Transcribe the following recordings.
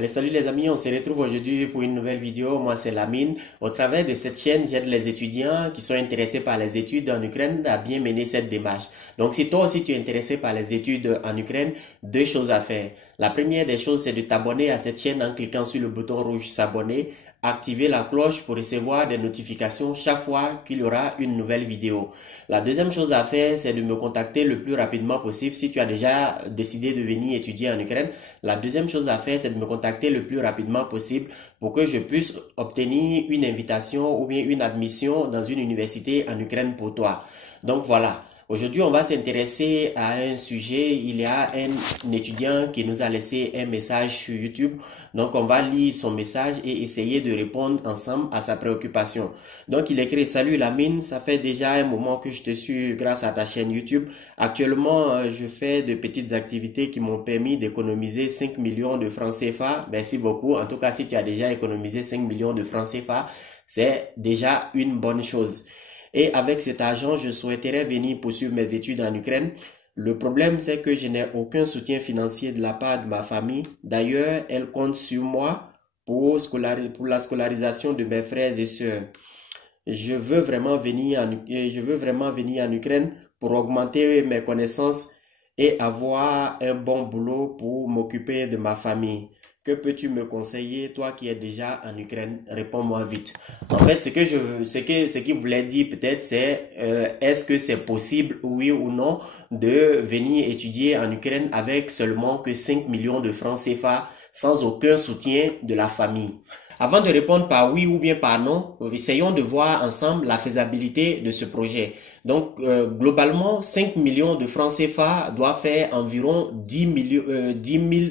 Allez, salut les amis, on se retrouve aujourd'hui pour une nouvelle vidéo. Moi, c'est Lamine. Au travers de cette chaîne, j'aide les étudiants qui sont intéressés par les études en Ukraine à bien mener cette démarche. Donc, si toi aussi tu es intéressé par les études en Ukraine, deux choses à faire. La première des choses, c'est de t'abonner à cette chaîne en cliquant sur le bouton rouge s'abonner. Activer la cloche pour recevoir des notifications chaque fois qu'il y aura une nouvelle vidéo. La deuxième chose à faire, c'est de me contacter le plus rapidement possible si tu as déjà décidé de venir étudier en Ukraine. La deuxième chose à faire, c'est de me contacter le plus rapidement possible pour que je puisse obtenir une invitation ou bien une admission dans une université en Ukraine pour toi. Donc voilà. Aujourd'hui, on va s'intéresser à un sujet. Il y a un étudiant qui nous a laissé un message sur YouTube. Donc, on va lire son message et essayer de répondre ensemble à sa préoccupation. Donc, il écrit: Salut Lamine, ça fait déjà un moment que je te suis grâce à ta chaîne YouTube. Actuellement, je fais de petites activités qui m'ont permis d'économiser 5 millions de francs CFA. Merci beaucoup. En tout cas, si tu as déjà économisé 5 millions de francs CFA, c'est déjà une bonne chose. Et avec cet argent, je souhaiterais venir poursuivre mes études en Ukraine. Le problème, c'est que je n'ai aucun soutien financier de la part de ma famille. D'ailleurs, elle compte sur moi pour la scolarisation de mes frères et sœurs. Je veux vraiment venir en Ukraine pour augmenter mes connaissances et avoir un bon boulot pour m'occuper de ma famille. Que peux-tu me conseiller, toi qui es déjà en Ukraine? Réponds-moi vite. En fait, ce qu'il voulait dire peut-être, c'est est-ce que c'est possible, oui ou non, de venir étudier en Ukraine avec seulement que 5 millions de francs CFA sans aucun soutien de la famille? Avant de répondre par oui ou bien par non, essayons de voir ensemble la faisabilité de ce projet. Donc, globalement, 5 millions de francs CFA doit faire environ 10 000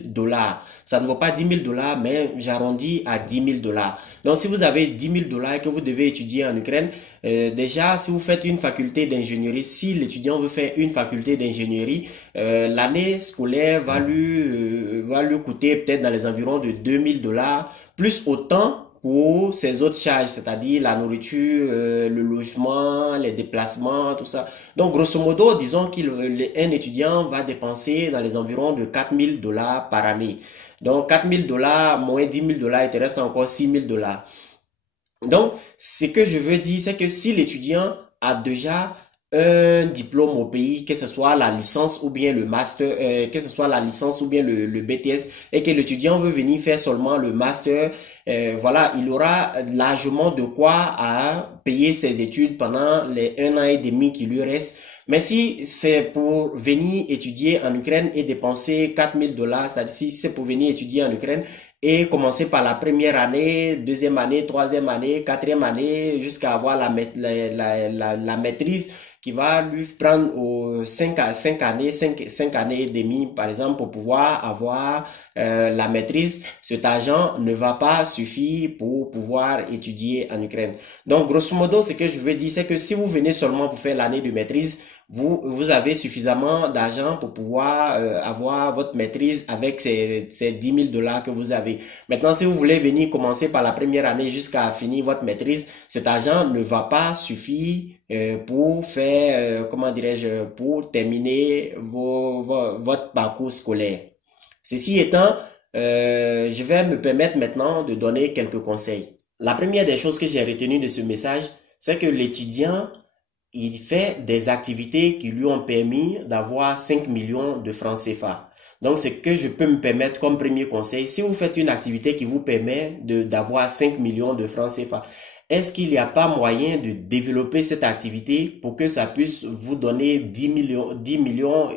dollars. Ça ne vaut pas 10 000 dollars, mais j'arrondis à 10 000 dollars. Donc, si vous avez 10 000 dollars et que vous devez étudier en Ukraine, déjà, si vous faites une faculté d'ingénierie, si l'étudiant veut faire une faculté d'ingénierie, l'année scolaire va lui coûter peut-être dans les environs de 2 000 dollars, plus autant pour ses autres charges, c'est-à-dire la nourriture, le logement, les déplacements, tout ça. Donc, grosso modo, disons qu'un étudiant va dépenser dans les environs de 4 000 dollars par année. Donc, 4 000 dollars moins 10 000 dollars, il te reste encore 6 000 dollars. Donc, ce que je veux dire, c'est que si l'étudiant a déjà un diplôme au pays, que ce soit la licence ou bien le master, que ce soit la licence ou bien le BTS, et que l'étudiant veut venir faire seulement le master, voilà, il aura largement de quoi à payer ses études pendant les 1 an et demi qui lui reste. Mais si c'est pour venir étudier en Ukraine et dépenser 4 000 dollars, c'est-à-dire si c'est pour venir étudier en Ukraine et commencer par la première année, deuxième année, troisième année, quatrième année, jusqu'à avoir la maîtrise, qui va lui prendre 5 années, 5 années et demie, par exemple, pour pouvoir avoir la maîtrise. Cet argent ne va pas suffire pour pouvoir étudier en Ukraine. Donc, grosso modo, ce que je veux dire, c'est que si vous venez seulement pour faire l'année de maîtrise, vous avez suffisamment d'argent pour pouvoir avoir votre maîtrise avec ces 10 000 dollars que vous avez. Maintenant, si vous voulez venir commencer par la première année jusqu'à finir votre maîtrise, cet argent ne va pas suffire pour faire, comment dirais-je, pour terminer votre parcours scolaire. Ceci étant, je vais me permettre maintenant de donner quelques conseils. La première des choses que j'ai retenues de ce message, c'est que l'étudiant, il fait des activités qui lui ont permis d'avoir 5 millions de francs CFA. Donc, ce que je peux me permettre comme premier conseil, si vous faites une activité qui vous permet d'avoir 5 millions de francs CFA, est-ce qu'il n'y a pas moyen de développer cette activité pour que ça puisse vous donner 10 millions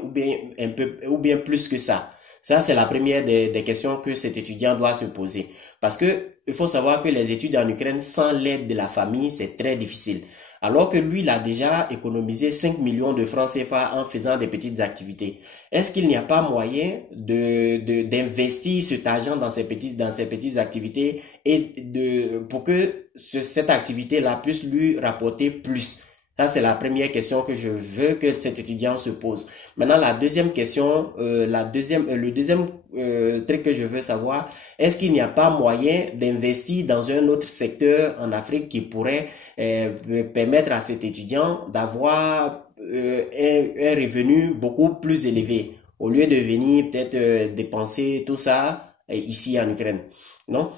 ou bien plus que ça? Ça, c'est la première des questions que cet étudiant doit se poser. Parce que il faut savoir que les études en Ukraine, sans l'aide de la famille, c'est très difficile. Alors que lui, il a déjà économisé 5 millions de francs CFA en faisant des petites activités. Est-ce qu'il n'y a pas moyen d'investir cet argent dans ces petites activités et pour que cette activité-là puisse lui rapporter plus? Ça, c'est la première question que je veux que cet étudiant se pose. Maintenant, la deuxième question, le deuxième truc que je veux savoir, est-ce qu'il n'y a pas moyen d'investir dans un autre secteur en Afrique qui pourrait permettre à cet étudiant d'avoir un revenu beaucoup plus élevé? Au lieu de venir peut-être dépenser tout ça ici en Ukraine. Non?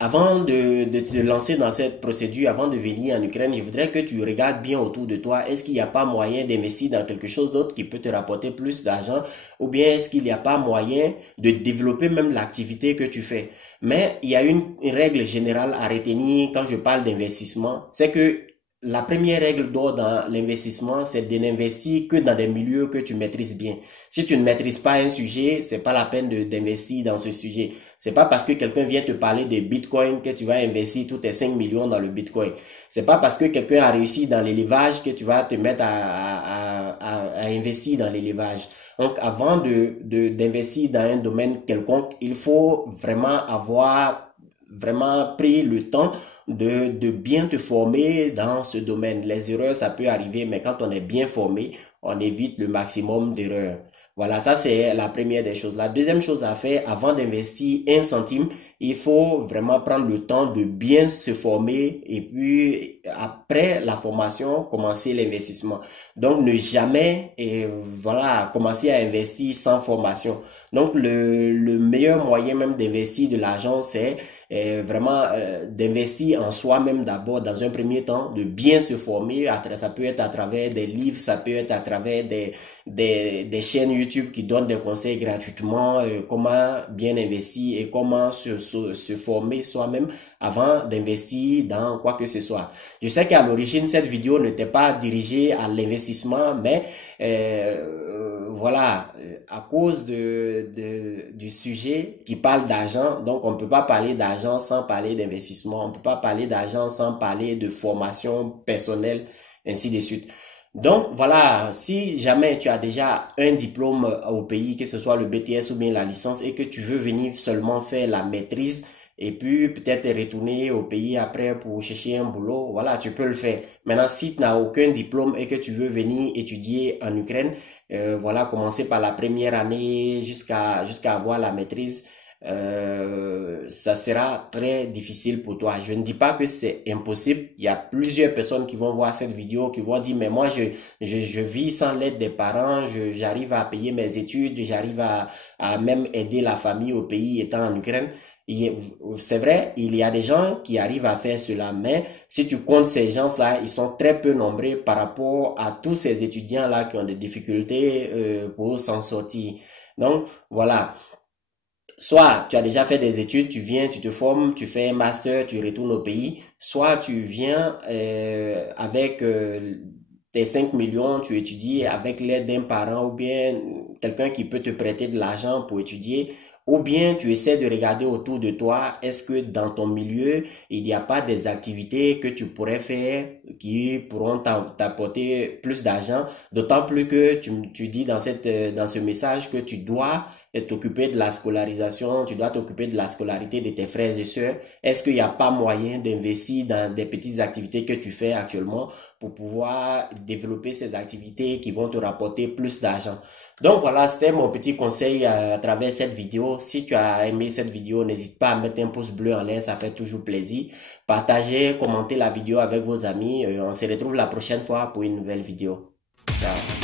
Avant de te lancer dans cette procédure, avant de venir en Ukraine, je voudrais que tu regardes bien autour de toi. Est-ce qu'il n'y a pas moyen d'investir dans quelque chose d'autre qui peut te rapporter plus d'argent? Ou bien est-ce qu'il n'y a pas moyen de développer même l'activité que tu fais? Mais il y a une règle générale à retenir quand je parle d'investissement. C'est que la première règle d'or dans l'investissement, c'est de n'investir que dans des milieux que tu maîtrises bien. Si tu ne maîtrises pas un sujet, c'est pas la peine d'investir dans ce sujet. C'est pas parce que quelqu'un vient te parler de Bitcoin que tu vas investir tous tes 5 millions dans le Bitcoin. C'est pas parce que quelqu'un a réussi dans l'élevage que tu vas te mettre à investir dans l'élevage. Donc, avant d'investir dans un domaine quelconque, il faut vraiment avoir pris le temps de bien te former dans ce domaine. Les erreurs, ça peut arriver, mais quand on est bien formé, on évite le maximum d'erreurs. Voilà, ça c'est la première des choses. La deuxième chose à faire, avant d'investir 1 centime, il faut vraiment prendre le temps de bien se former et puis après la formation, commencer l'investissement. Donc ne jamais commencer à investir sans formation. Donc le meilleur moyen même d'investir de l'argent, c'est d'investir en soi-même d'abord dans un premier temps, de bien se former. Ça peut être à travers des livres, ça peut être à travers des chaînes YouTube qui donnent des conseils gratuitement, comment bien investir et comment se former soi-même avant d'investir dans quoi que ce soit. Je sais qu'à l'origine, cette vidéo n'était pas dirigée à l'investissement, mais à cause du sujet qui parle d'argent, donc on ne peut pas parler d'argent sans parler d'investissement, on ne peut pas parler d'argent sans parler de formation personnelle, ainsi de suite. Donc voilà, si jamais tu as déjà un diplôme au pays, que ce soit le BTS ou bien la licence, et que tu veux venir seulement faire la maîtrise, et puis peut-être retourner au pays après pour chercher un boulot, voilà, tu peux le faire. Maintenant, si tu n'as aucun diplôme et que tu veux venir étudier en Ukraine, commencer par la première année jusqu'à avoir la maîtrise, ça sera très difficile pour toi. Je ne dis pas que c'est impossible. Il y a plusieurs personnes qui vont voir cette vidéo, qui vont dire, mais moi, je vis sans l'aide des parents, j'arrive à payer mes études, j'arrive à même aider la famille au pays étant en Ukraine. C'est vrai, il y a des gens qui arrivent à faire cela, mais si tu comptes ces gens-là, ils sont très peu nombreux par rapport à tous ces étudiants-là qui ont des difficultés pour s'en sortir. Donc, voilà. Soit tu as déjà fait des études, tu viens, tu te formes, tu fais un master, tu retournes au pays. Soit tu viens avec tes 5 millions, tu étudies avec l'aide d'un parent ou bien quelqu'un qui peut te prêter de l'argent pour étudier. Ou bien tu essaies de regarder autour de toi, est-ce que dans ton milieu, il n'y a pas des activités que tu pourrais faire qui pourront t'apporter plus d'argent, d'autant plus que tu dis dans ce message que tu dois t'occuper de la scolarisation, tu dois t'occuper de la scolarité de tes frères et sœurs. Est-ce qu'il n'y a pas moyen d'investir dans des petites activités que tu fais actuellement pour pouvoir développer ces activités qui vont te rapporter plus d'argent? Donc voilà, c'était mon petit conseil à travers cette vidéo. Si tu as aimé cette vidéo, n'hésite pas à mettre un pouce bleu en l'air, ça fait toujours plaisir. Partagez, commentez la vidéo avec vos amis. On se retrouve la prochaine fois pour une nouvelle vidéo. Ciao.